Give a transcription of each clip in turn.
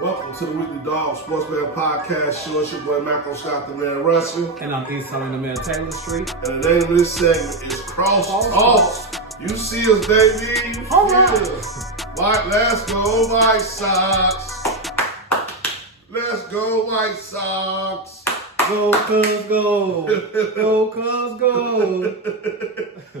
Welcome to the Weekly Dog Sportsman Podcast Show. It's your boy Malcolm Scott, the man Russell. And I'm East Salim, the man Taylor Street. And the name of this segment is Cross Talk. You see us, baby. All right. Right, let's go White Sox. Let's go White Sox. Go, Cubs, go. Go, Cubs, go.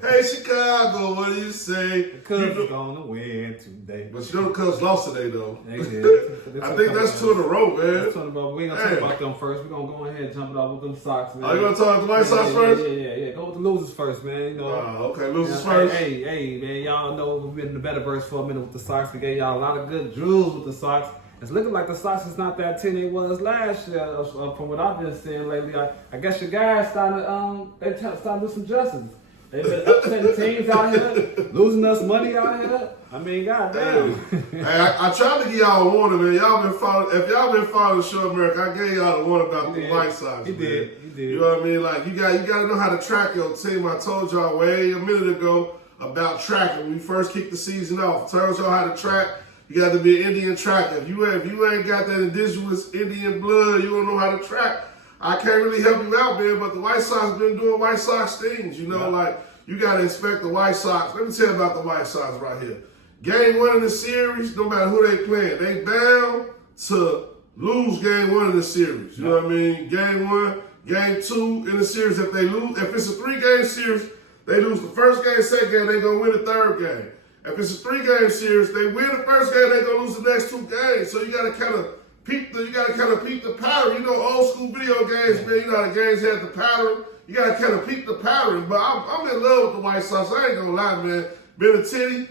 Hey, Chicago, what do you say? The Cubs are going to win today. But you know the Cubs lost today, though. They did. I think that's 2 in a row, man. That's 2 in a row. We ain't going to talk about them first. We're going to go ahead and jump it off with them Sox, man. Are you going to talk about the White Sox first? Yeah. Go with the losers first, man. You know. Okay, losers first. Hey, man, y'all know we've been in the betterverse for a minute with the Sox. We gave y'all a lot of good drills with the Sox. It's looking like the Sox is not that team they was last year, from what I've been seeing lately. I guess your guys started to do some justice. They've been upsetting teams out here, losing us money out here. I mean, goddamn. Hey, I tried to give y'all a warning, man. If y'all been following Show America, I gave y'all a warning about the White Sox. You did. You know what I mean? Like, you got to know how to track your team. I told y'all way a minute ago about tracking. When we first kicked the season off, I told y'all how to track. You got to be an Indian tracker. If you ain't got that indigenous Indian blood, you don't know how to track. I can't really help you out, man, but the White Sox been doing White Sox things, you know, like you got to expect the White Sox. Let me tell you about the White Sox right here. Game 1 in the series, no matter who they playing, they bound to lose game 1 in the series. You know what I mean? Game 1, game 2 in the series, if they lose, if it's a 3-game series, they lose the first game, second game, they going to win the third game. If it's a 3-game series, they win the first game, they gonna lose the next 2 games. So you gotta kind of peep the pattern. You know, old school video games, man. You know how the games had the pattern. You gotta kind of peep the pattern. But I'm in love with the White Sox. I ain't gonna lie, man. Benintendi,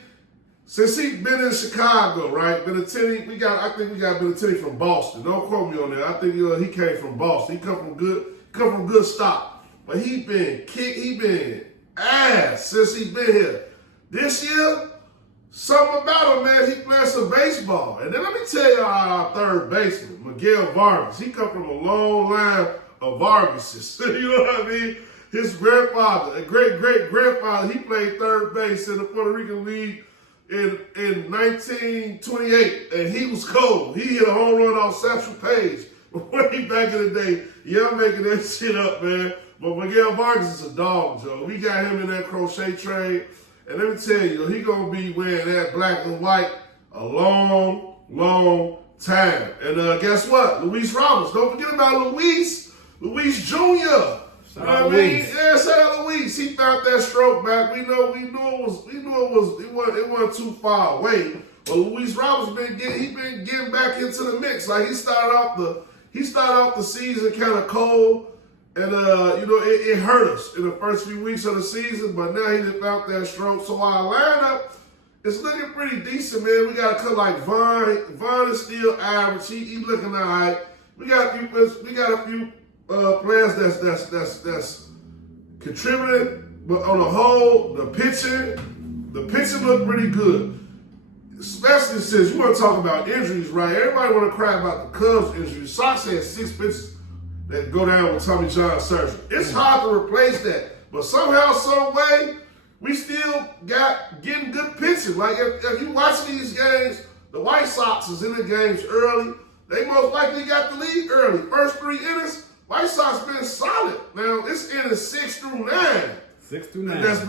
since he been in Chicago, right? Benintendi, I think we got Benintendi from Boston. Don't quote me on that. I think he came from Boston. He come from good stock. But he been ass since he been here. This year. Something about him, man, he playing some baseball. And then let me tell you our third baseman, Miguel Vargas. He come from a long line of Vargases. You know what I mean? His grandfather, a great-great-grandfather, he played third base in the Puerto Rican League in 1928, and he was cold. He hit a home run off Satchel Paige way back in the day. Yeah, I'm making that shit up, man. But Miguel Vargas is a dog, Joe. We got him in that crochet trade. And let me tell you, he going to be wearing that black and white a long, long time. And guess what? Luis Roberts. Don't forget about Luis Jr. You know what I mean? Yeah, shout out Luis. He found that stroke back. We know it wasn't too far away. But Luis Roberts been getting back into the mix. Like he started off the season kind of cold. And, it hurt us in the first few weeks of the season, but now he done found that stroke. So our lineup is looking pretty decent, man. We got a couple like Vaughn. Vaughn is still average. He looking all right. We got a few players that's contributing, but on the whole, the pitching looked pretty good. Especially since you want to talk about injuries, right? Everybody want to cry about the Cubs injuries. Sox had 6 pitches that go down with Tommy John surgery. It's hard to replace that. But somehow, some way, we still getting good pitching. Like, if you watch these games, the White Sox is in the games early. They most likely got the lead early. First 3 innings, White Sox been solid. Now, it's innings 6 through 9. 6 through 9. And that's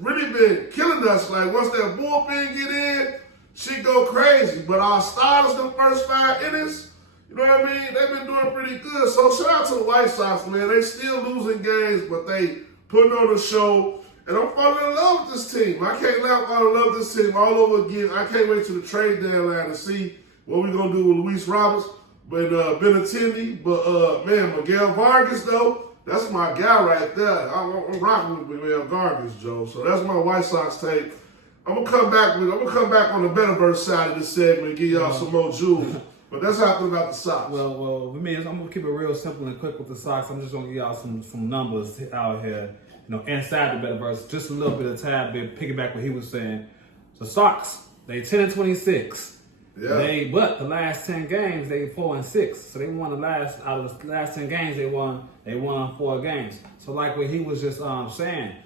really been killing us. Like, once that bullpen get in, shit go crazy. But our starters, the first 5 innings, you know what I mean? They've been doing pretty good. So shout out to the White Sox, man. They still losing games, but they putting on a show. And I'm falling in love with this team. I can't fall in love with this team all over again. I can't wait till the trade deadline to see what we're going to do with Luis Roberts and Benintendi. But, man, Miguel Vargas, though, that's my guy right there. I'm rocking with Miguel Vargas, Joe. So that's my White Sox take. I'm gonna come back on the betterverse side of this segment and give y'all some more jewels. But that's how I feel about the Sox. Well, for me, I'm going to keep it real simple and quick with the Sox. I'm just going to give y'all some numbers out here, inside the Betterverse, just a little bit of tad bit, piggyback what he was saying. So Sox, they 10-26. Yeah. But the last 10 games, they 4-6. So they won out of the last 10 games, they won 4 games. So like what he was just saying,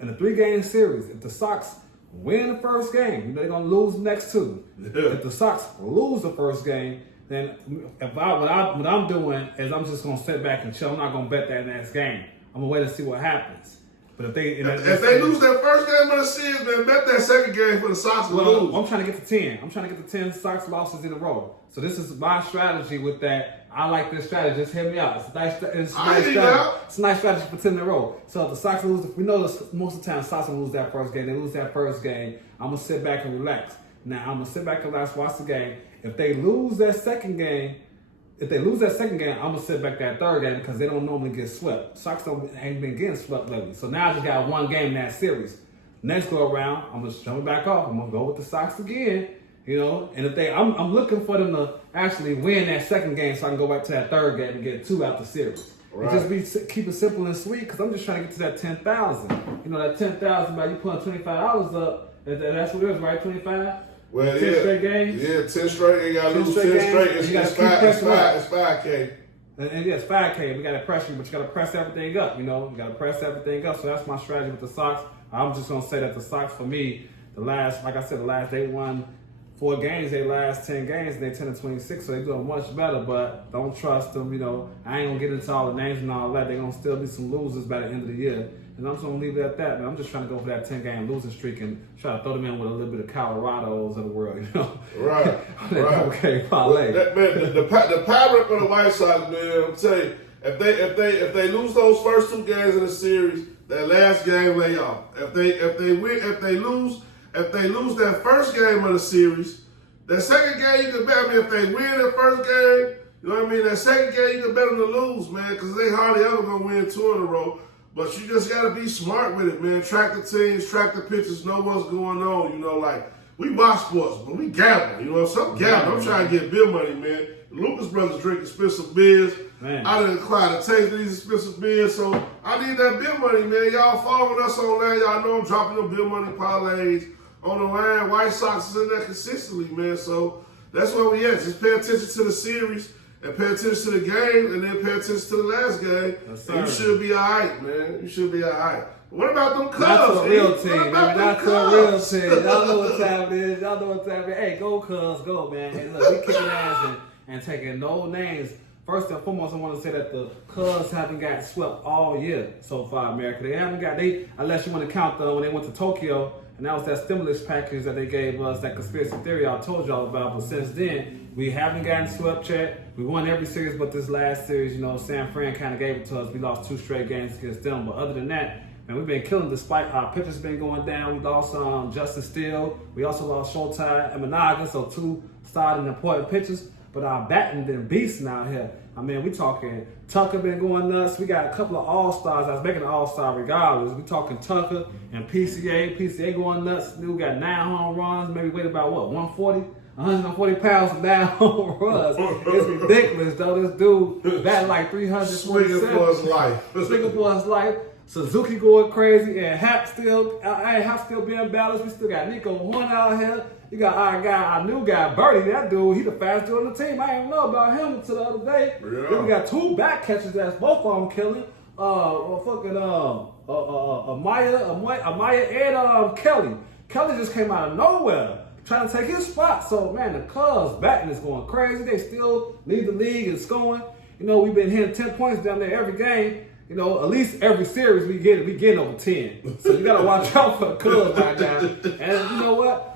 in a 3-game series, if the Sox win the first game. You know they're gonna lose the next two. Yeah. If the Sox lose the first game, then what I'm doing is I'm just gonna sit back and chill. I'm not gonna bet that next game. I'm gonna wait and see what happens. But if they lose that first game of the season, then bet that second game for the Sox to lose. I'm trying to get to 10. I'm trying to get to 10 Sox losses in a row. So this is my strategy with that. I like this strategy. Just hear me out. It's a nice strategy. It's a nice strategy for 10 in a row. So if the Sox lose, we know most of the time Sox will lose that first game. They lose that first game. I'm gonna sit back and relax. Now I'm gonna sit back and relax, watch the game. If they lose that second game, I'm gonna sit back that third game because they don't normally get swept. Sox ain't been getting swept lately. So now I just got one game in that series. Next go around, I'm gonna jump back off. I'm gonna go with the Sox again. You know, and if I'm looking for them to actually win that second game so I can go back to that third game and get 2 out the series. Right. And just keep it simple and sweet because I'm just trying to get to that 10,000. You know, that 10,000, you putting $25 up. That's what it is, right? 25. Well, 10 straight games. Yeah, 10 straight. You got to lose 10 straight. It's 5K. And yeah, it's 5K. We got to press you, but you got to press everything up. You know, you got to press everything up. So that's my strategy with the Sox. I'm just gonna say that the Sox, for me, they won 4 games, they last 10 games, and they 10-26, so they're doing much better, but don't trust them, you know. I ain't gonna get into all the names and all that. They're gonna still be some losers by the end of the year. And I'm just gonna leave it at that, man. I'm just trying to go for that 10-game losing streak and try to throw them in with a little bit of Colorados of the world, you know. Right. Okay, parlay. The pattern for the White Sox, man, I'm telling you, if they lose those first 2 games in the series, that last game lay off. If they lose that first game of the series, that second game you can bet. If they win that first game, you know what I mean? That second game you can bet them to lose, man, because they hardly ever gonna win 2 in a row. But you just gotta be smart with it, man. Track the teams, track the pitches, know what's going on. You know, like we watch sports, but we gamble. You know, some gamble. I'm trying to get beer money, man. The Lucas brothers drink expensive beers. Man. I didn't acquire the taste of these expensive beers, so I need that beer money, man. Y'all following us on there. Y'all know I'm dropping them beer money parlays on the line. White Sox is in there consistently, man. So that's where we at. Just pay attention to the series and pay attention to the game and then pay attention to the last game. Yes, and you should be all right, man. You should be all right. What about them Cubs? Not to a real team, man. Not to a real team. Y'all know what time it is. Y'all know what time it is. Hey, go Cubs, go, man. Hey, look, we kicking ass and taking no names. First and foremost, I want to say that the Cubs haven't got swept all year so far, America. They haven't got, unless you want to count when they went to Tokyo, and that was that stimulus package that they gave us, that conspiracy theory I told y'all about. But since then, we haven't gotten swept yet. We won every series but this last series. You know, San Fran kind of gave it to us. We lost 2 straight games against them. But other than that, man, we've been killing despite our pitchers been going down. We lost Justin Steele. We also lost Showtime and Managa, so 2 starting important pitchers. But our batting been beasting out here. I mean, we talking Tucker been going nuts. We got a couple of all-stars. I was making an all-star regardless. We talking Tucker and PCA. PCA going nuts. We got 9 home runs. Maybe weighed about, 140 pounds from 9 home runs. It's ridiculous, though. This dude batting like 300. Swinging for his life. Swinging for his life. Suzuki going crazy, and Hap still being balanced. We still got Nico Horn out here. You got our new guy, Birdie. That dude, he the fastest dude on the team. I didn't know about him until the other day. Yeah. Then we got 2 back catchers that's both of them killing. Amaya and Kelly. Kelly just came out of nowhere trying to take his spot. So, man, the Cubs batting is going crazy. They still lead the league in scoring. You know, we've been hitting 10 points down there every game. You know, at least every series we get over 10. So you gotta watch out for the Cubs right now. And you know what?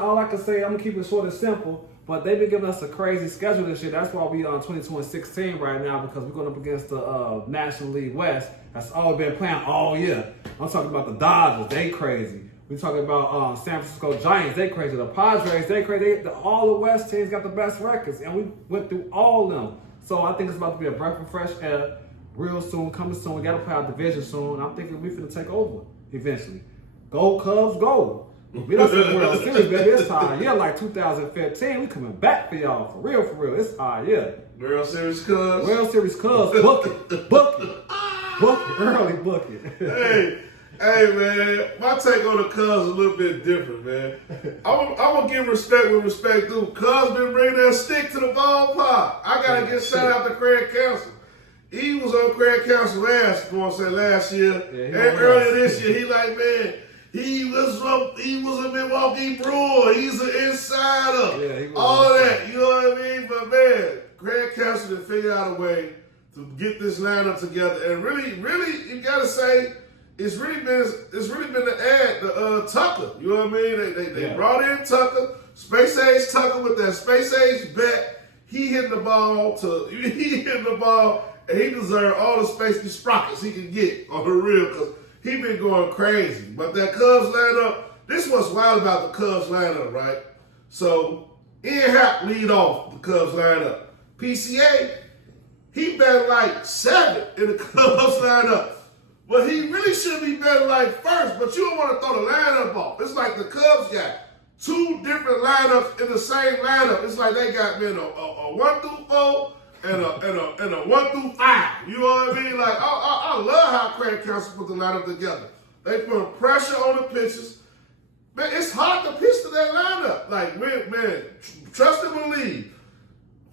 All I can say, I'm gonna keep it short and simple. But they've been giving us a crazy schedule this year. That's why we on 22-16 right now, because we're going up against the National League West. That's all we've been playing all year. I'm talking about the Dodgers. They crazy. We're talking about San Francisco Giants. They crazy. The Padres. They crazy. All the West teams got the best records, and we went through all of them. So I think it's about to be a breath of fresh air. Real soon, coming soon. We got to play our division soon. I'm thinking we're finna take over eventually. Go Cubs, go. We don't see the World Series, baby. It's hard. Yeah, like 2015. We coming back for y'all. For real. It's hard, yeah. World Series Cubs. World Series Cubs. Book it. Early book it. Hey, man. My take on the Cubs is a little bit different, man. I'm going to give respect with respect due. Cubs been bringing their stick to the ballpark. I got to get shout out to Craig Counsell. He was on Craig Counsell last year. And earlier this year, he like, man, he was was a Milwaukee Brewer. He's an insider. Yeah, he was. All of that, you know what I mean? But man, Craig Counsell figured out a way to get this lineup together, and really, you gotta say, it's really been the ad to Tucker. You know what I mean? They brought in Tucker, Space Age Tucker with that Space Age bet. He hitting the ball, and he deserved all the Space sprockets he can get on the real, because he been going crazy. But that Cubs lineup, this is what's wild about the Cubs lineup, right? So Ian Happ lead off the Cubs lineup. PCA, he batted like 7 in the Cubs lineup. But he really should be batting like first, but you don't want to throw the lineup off. It's like the Cubs got 2 different lineups in the same lineup. It's like they got a 1 through 4 and a 1 through 5. You know what I mean? Like, I love how Craig Counsell put the lineup together. They put pressure on the pitchers. Man, it's hard to pitch to that lineup. Like, man, trust and believe.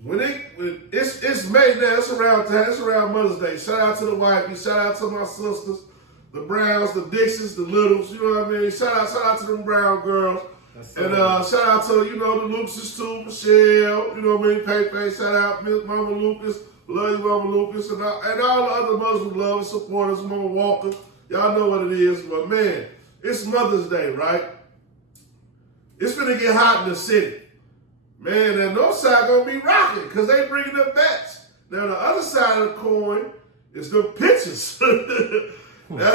It's May now, it's around time, it's around Mother's Day. Shout out to the wifey, shout out to my sisters, the Browns, the Dixons, the Littles, you know what I mean? Shout out to them Brown girls. And shout out to, the Lucases too, Michelle, you know what I mean? Pepe, shout out Mama Lucas, love you Mama Lucas, and all the other mothers who love and support us, Mama Walker. Y'all know what it is, but man, it's Mother's Day, right? It's gonna get hot in the city. Man, that north side gonna be rocking because they bringing up bats. Now the other side of the coin is the pitchers. Now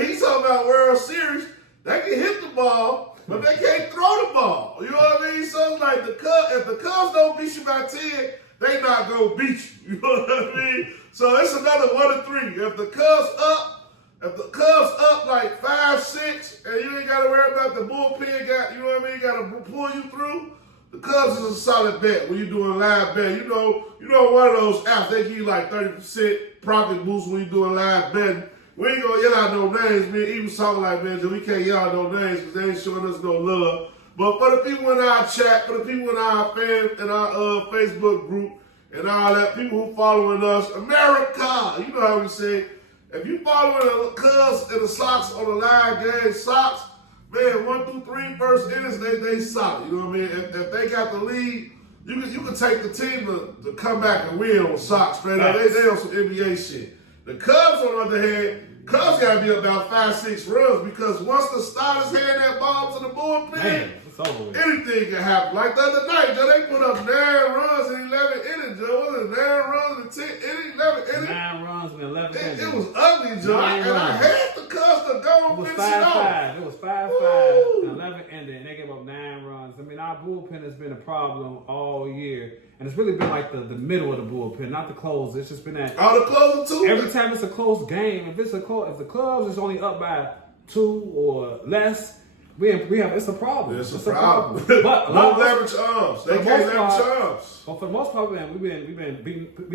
he's talking about World Series. They can hit the ball, but they can't throw the ball. You know what I mean? So it's like if the Cubs don't beat you by 10, they not gonna beat you. You know what I mean? So it's another 1 to 3. If the Cubs up like 5-6, and you ain't gotta worry about the bullpen gotta pull you through. The Cubs is a solid bet when you're doing live bet. You know one of those apps, they give you like 30% profit boost when you're doing live betting. We ain't gonna yell out no names, man. Even talking like, man, we can't yell out no names because they ain't showing us no love. But for the people in our chat, for the people in our Facebook group, and all that, people who following us, America, you know how we say, if you following the Cubs and the Sox on the live game, Sox, man, 1 through 3 first innings, they solid. You know what I mean? If they got the lead, you can take the team to come back and win on Sox, man. They on some NBA shit. The Cubs, on the other hand, Cubs got to be about 5-6 runs because once the starters hand that ball to the bullpen, anything can happen. Like the other night, Joe, they put up 9 runs in 11 innings, Joe. Was it 9 runs in 10 innings, 11 innings? 9 runs in 11 innings. It was ugly, Joe. I had the Cubs to go and finish it off. It was 5-5 in 11 innings, and they gave up 9 runs. I mean, our bullpen has been a problem all year. And it's really been like the middle of the bullpen, not the close. It's just been that. Oh, the closer too. Every time it's a close game, if the Cubs is only up by 2 or less, we have it's a problem. It's a problem. But no leverage arms. They can't leverage arms. But for the most part, man, we've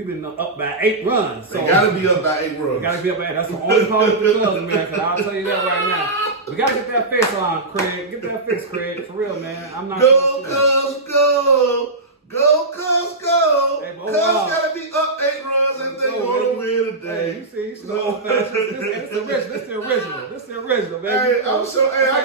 been up by 8 runs. So they gotta be up by 8 runs. We gotta be up by 8. That's the only problem with the Cubs, man. Cause I'll tell you that right now. We gotta get that fix on, Craig. Get that fix, Craig. For real, man. I'm not. Go Cubs, go. Go Cubs, go! Hey, Cubs gotta be up 8 runs and they gonna win today. Hey, you see the old fashioned. This the original, man. Hey, I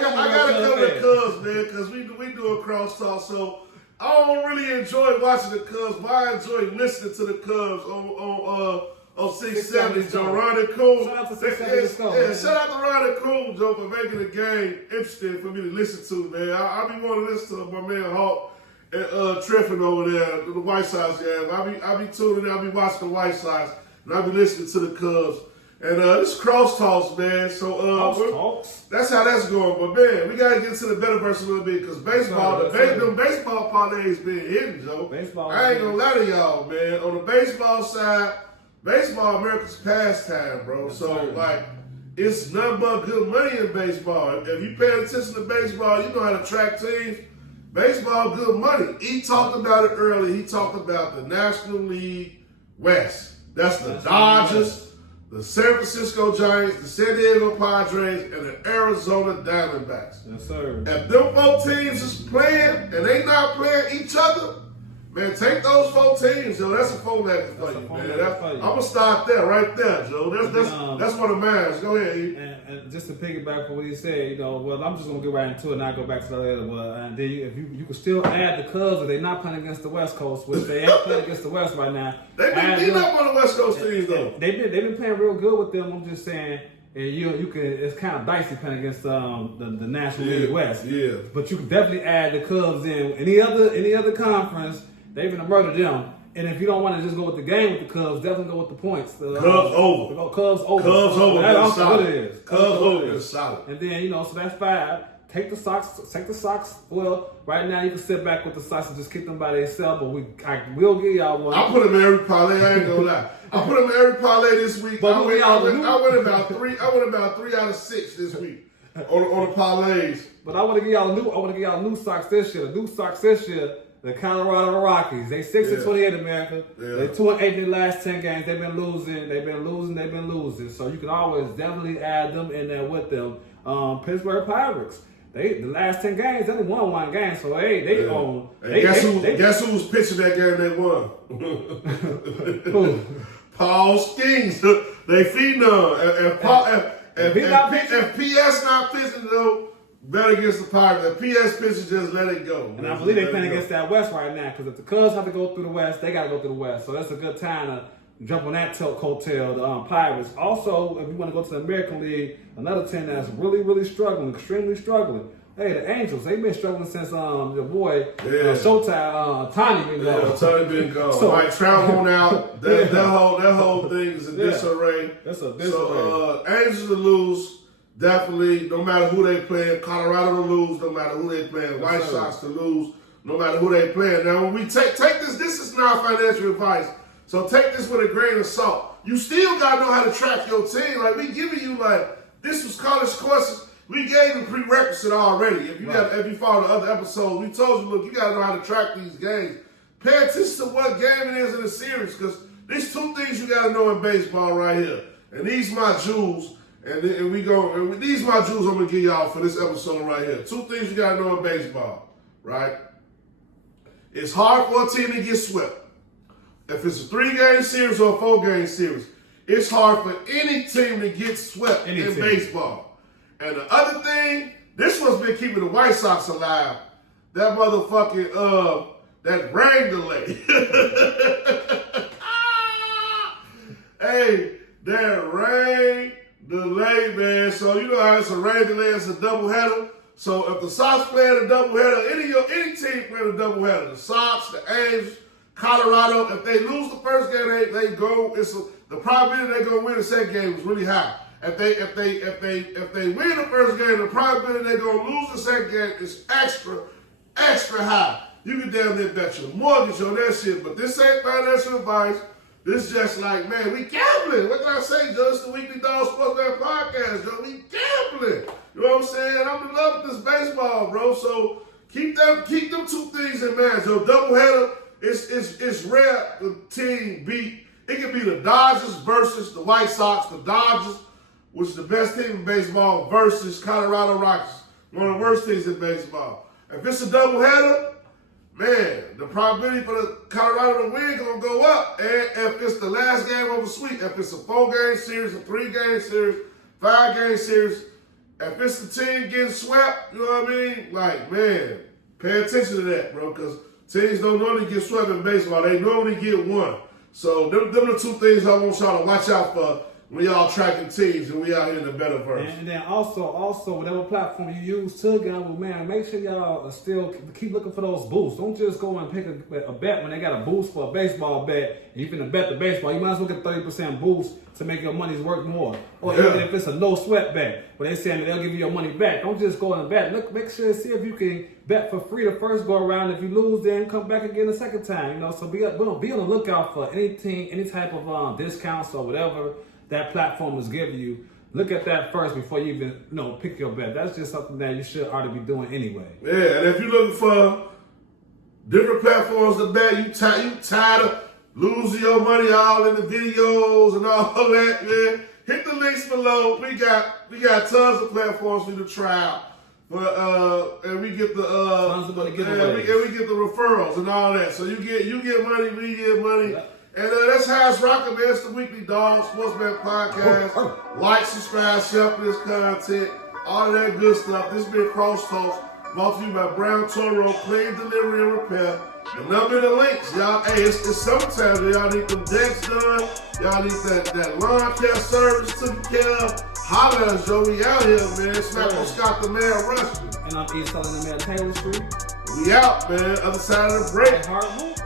gotta come to Cubs, man, because we do a crosstalk. So I don't really enjoy watching the Cubs, but I enjoy listening to the Cubs on 670, Joe. Ronnie Cool. Shout out to 670. Shout out to Ronnie Cool, Joe, for making the game interesting for me to listen to, man. I be wanting to listen to my man Hawk and Treffin over there, the White Sox game. I be tuning in, I be watching the White Sox, and I be listening to the Cubs. And this crosstalks, man. So that's how that's going. But man, we gotta get to the betterverse a little bit because baseball, them baseball parlays been hitting, Joe. I ain't gonna lie to y'all, man. On the baseball side, baseball America's pastime, bro. Like, it's nothing but good money in baseball. If you pay attention to baseball, you know how to track teams. Baseball, good money. He talked about it earlier. He talked about the National League West. That's the Dodgers, the San Francisco Giants, the San Diego Padres, and the Arizona Diamondbacks. Yes, sir. If them 4 teams is playing and they not playing each other, Man, take those 4 teams, Joe. That's a 4-legger for you, man. I'm gonna start there, right there, Joe. That's one of mine. Go ahead, E. And just to piggyback on what he said, you know, well, I'm just gonna get right into it and not go back to that later. But and then if you can still add the Cubs, if they're not playing against the West Coast, which they ain't playing against the West right now. They've been beating up on the West Coast teams, though. They've been playing real good with them. I'm just saying. And you can, it's kind of dicey playing against the National League West. Yeah. But you can definitely add the Cubs in. Any other conference, they're gonna murder them. And if you don't want to just go with the game with the Cubs, definitely go with the points. Cubs over. Cubs over. Cubs over. That's solid. what it is. Cubs over is solid. And then, so that's 5. Take the Sox. Well, right now you can sit back with the Sox and just kick them by themselves, but I will give y'all one. I put them in every parlay, I ain't gonna lie. I put them in every parlay this week. But I went about 3 out of 6 this week on the parlays. But I want to give y'all new Sox this year. The new Sox this year, the Colorado Rockies. They 6-28 America. Yeah. They 2-8 in the last 10 games. They've been losing. So you can always definitely add them in there with them. Pittsburgh Pirates. The last 10 games, they only won 1 game, so they own. Guess who was pitching that game they won? Paul Skings. They feeding on. If PS not pitching though, bet against the Pirates. If PS pitches, just let it go. And I believe they're playing against that West right now, because if the Cubs have to go through the West, they got to go through the West. So that's a good time to jump on that coattail, the Pirates. Also, if you want to go to the American League, another team that's really, really struggling, extremely struggling. Hey, the Angels, they've been struggling since your boy Showtime, Tony been gone. Yeah, Tony been gone. So, Mike Trout on out. That whole thing is a disarray. That's a disarray. So Angels to lose, definitely. No matter who they playing, Colorado to lose. No matter who they playing, White Sox to lose. No matter who they playing. Now, when we take this is not financial advice. So take this with a grain of salt. You still gotta know how to track your team. Like we giving you this was college courses. We gave you prerequisite already. If you follow the other episodes, we told you, look, you gotta know how to track these games. Pay attention to what game it is in the series, because there's 2 things you gotta know in baseball right here. And these my jewels, and these my jewels I'm gonna give y'all for this episode right here. 2 things you gotta know in baseball, right? It's hard for a team to get swept. If it's a 3-game series or a 4-game series, it's hard for any team to get swept in baseball. And the other thing, this one's been keeping the White Sox alive. That motherfucking, that rain delay. Hey, that rain delay, man. So you know how it's a rain delay, it's a doubleheader. So if the Sox playing a doubleheader, any team playing a doubleheader, the Sox, the Angels, Colorado, if they lose the first game, they go. The probability they're gonna win the second game is really high. If they win the first game, the probability they're gonna lose the second game is extra high. You can damn near bet your mortgage on that shit. But this ain't financial advice. This is just like, man, we gambling. What can I say, Joe? It's the Weekly Dog Sports Man Podcast, Joe. We gambling. You know what I'm saying? I'm in love with this baseball, bro. So keep them 2 things in mind, Joe. Doubleheader. It's rare the team beat. It could be the Dodgers versus the White Sox. The Dodgers, which is the best team in baseball, versus Colorado Rockies, one of the worst teams in baseball. If it's a doubleheader, man, the probability for the Colorado to win gonna go up. And if it's the last game of a sweep, if it's a 4-game series, a 3-game series, 5-game series, if it's the team getting swept, you know what I mean? Like, man, pay attention to that, bro, because teams don't normally get swept in baseball. They normally get 1. So them are 2 things I want y'all to watch out for when y'all tracking teams and we out here in the betterverse. And then also whatever platform you use to gamble, man, make sure y'all still keep looking for those boosts. Don't just go and pick a bet when they got a boost for a baseball bet and you finna bet the baseball. You might as well get 30% boost to make your money's worth more. Or even if it's a no sweat bet, where they saying they'll give you your money back. Don't just go and bet. Look, make sure see if you can bet for free the first go around. If you lose, then come back again the second time. So be on the lookout for anything, any type of discounts or whatever that platform is giving you. Look at that first before you even pick your bet. That's just something that you ought to be doing anyway. Yeah, and if you're looking for different platforms to bet, you tired of losing your money all in the videos and all that, man, hit the links below. We got tons of platforms for you to try out. And we get the Tons of money giveaways. and we get the referrals and all that. So you get money, we get money. Yep. And that's how it's rocking, man. It's the Weekly Dog Sportsman Podcast. Like, subscribe, share this content, all of that good stuff. This been Cross Talks, brought to you by Brown Toro, Clean Delivery and Repair. The number and the links, y'all. Hey, it's summertime. Y'all need them decks done. Y'all need that lawn care service taken care of. Holla at us, Joe. We out here, man. Smack on Scott the Man Rushton. And I'm East Salim the Man Taylor Street. We out, man. Other side of the break. Hard move.